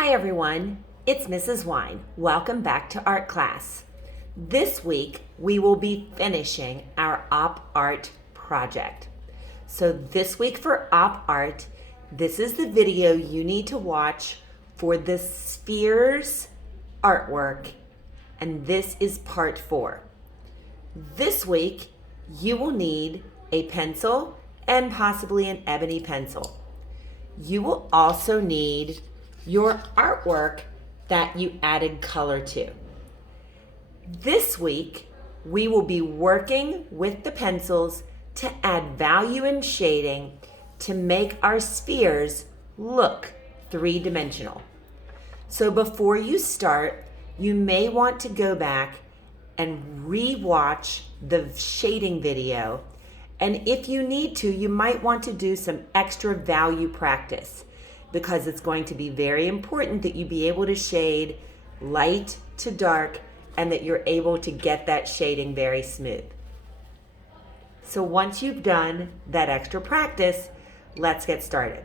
Hi everyone, it's Mrs. Wine. Welcome back to art class. This week we will be finishing our op art project. So this week for op art, this is the video you need to watch for the spheres artwork, and this is part 4. This week you will need a pencil and possibly an ebony pencil. You will also need your artwork that you added color to. This week, we will be working with the pencils to add value and shading to make our spheres look three-dimensional. So before you start, you may want to go back and re-watch the shading video. And if you need to, you might want to do some extra value practice, because it's going to be very important that you be able to shade light to dark and that you're able to get that shading very smooth. So once you've done that extra practice, let's get started.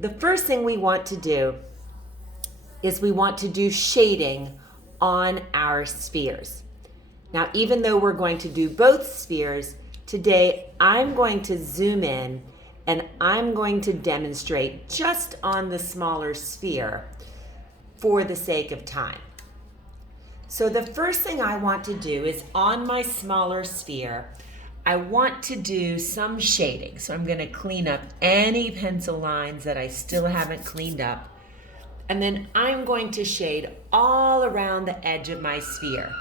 The first thing we want to do is we want to do shading on our spheres. Now, even though we're going to do both spheres, today I'm going to zoom in and I'm going to demonstrate just on the smaller sphere for the sake of time. So the first thing I want to do is on my smaller sphere, I want to do some shading. So I'm going to clean up any pencil lines that I still haven't cleaned up. And then I'm going to shade all around the edge of my sphere.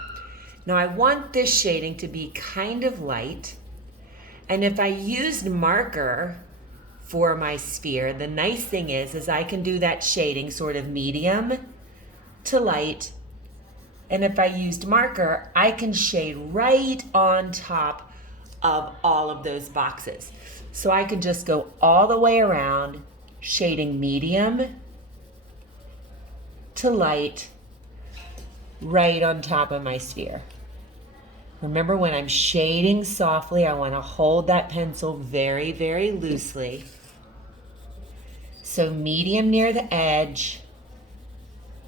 Now I want this shading to be kind of light. And if I used marker for my sphere, the nice thing is I can do that shading sort of medium to light. And if I used marker, I can shade right on top of all of those boxes. So I could just go all the way around, shading medium to light right on top of my sphere. Remember, when I'm shading softly, I want to hold that pencil very, very loosely. So medium near the edge,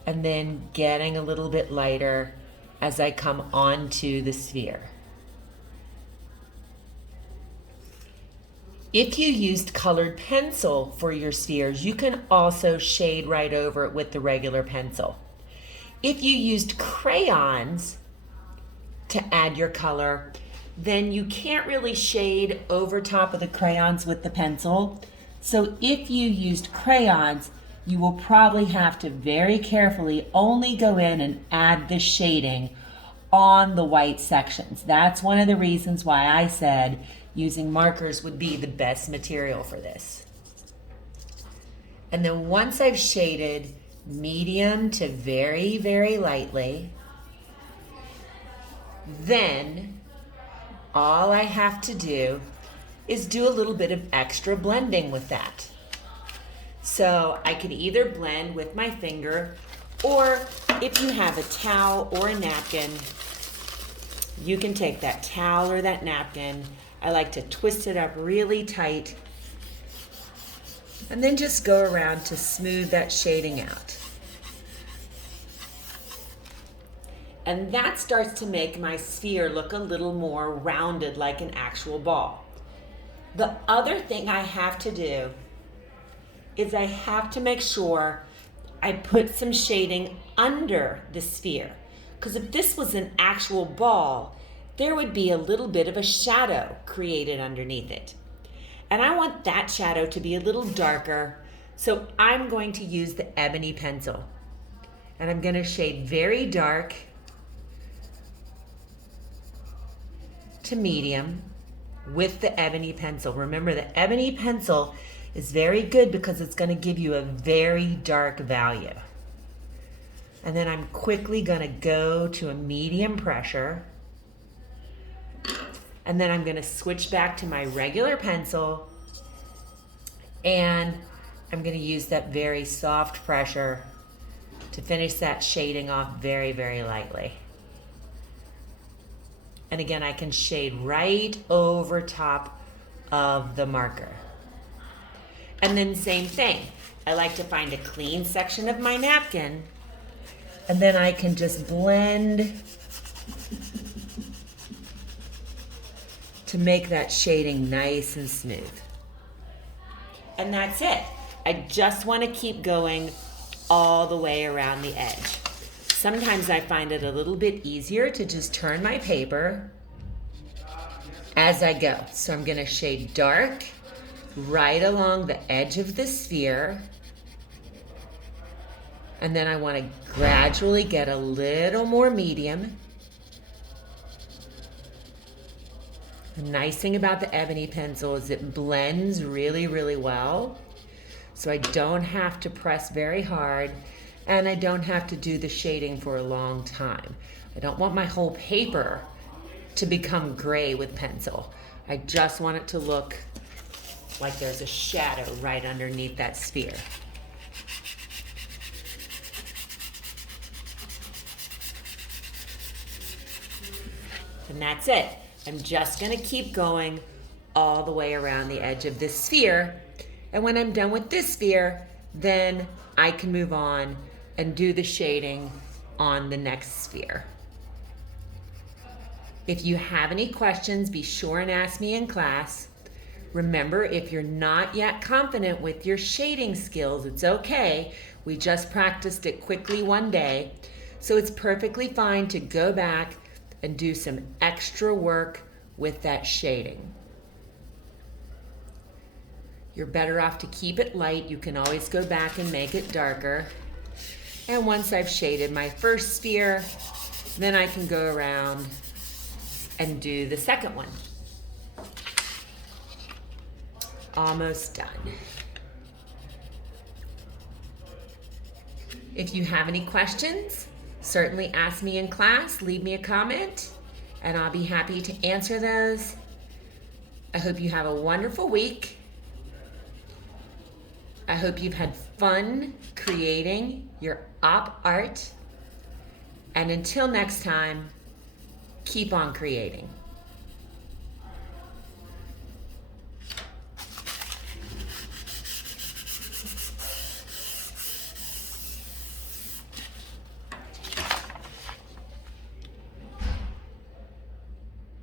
and then getting a little bit lighter as I come onto the sphere. If you used colored pencil for your spheres, you can also shade right over it with the regular pencil. If you used crayons to add your color, then you can't really shade over top of the crayons with the pencil. So if you used crayons, you will probably have to very carefully only go in and add the shading on the white sections. That's one of the reasons why I said using markers would be the best material for this. And then once I've shaded medium to very, very lightly, then all I have to do is do a little bit of extra blending with that. So I could either blend with my finger, or if you have a towel or a napkin, you can take that towel or that napkin. I like to twist it up really tight and then just go around to smooth that shading out. And that starts to make my sphere look a little more rounded, like an actual ball. The other thing I have to do is I have to make sure I put some shading under the sphere. Because if this was an actual ball, there would be a little bit of a shadow created underneath it. And I want that shadow to be a little darker, so I'm going to use the ebony pencil. And I'm going to shade very dark to medium with the ebony pencil. Remember, the ebony pencil is very good because it's going to give you a very dark value. And then I'm quickly going to go to a medium pressure. And then I'm going to switch back to my regular pencil. And I'm going to use that very soft pressure to finish that shading off very, very lightly. And again, I can shade right over top of the marker. And then same thing. I like to find a clean section of my napkin, and then I can just blend to make that shading nice and smooth. And that's it. I just want to keep going all the way around the edge. Sometimes I find it a little bit easier to just turn my paper as I go. So I'm going to shade dark right along the edge of the sphere. And then I want to gradually get a little more medium. The nice thing about the ebony pencil is it blends really, really well. So I don't have to press very hard, and I don't have to do the shading for a long time. I don't want my whole paper to become gray with pencil. I just want it to look like there's a shadow right underneath that sphere. And that's it. I'm just gonna keep going all the way around the edge of this sphere. And when I'm done with this sphere, then I can move on and do the shading on the next sphere. If you have any questions, be sure and ask me in class. Remember, if you're not yet confident with your shading skills, it's okay. We just practiced it quickly one day. So it's perfectly fine to go back and do some extra work with that shading. You're better off to keep it light. You can always go back and make it darker. And once I've shaded my first sphere, then I can go around and do the second one. Almost done. If you have any questions, certainly ask me in class, leave me a comment, and I'll be happy to answer those. I hope you have a wonderful week. I hope you've had fun creating your op art. And until next time, keep on creating.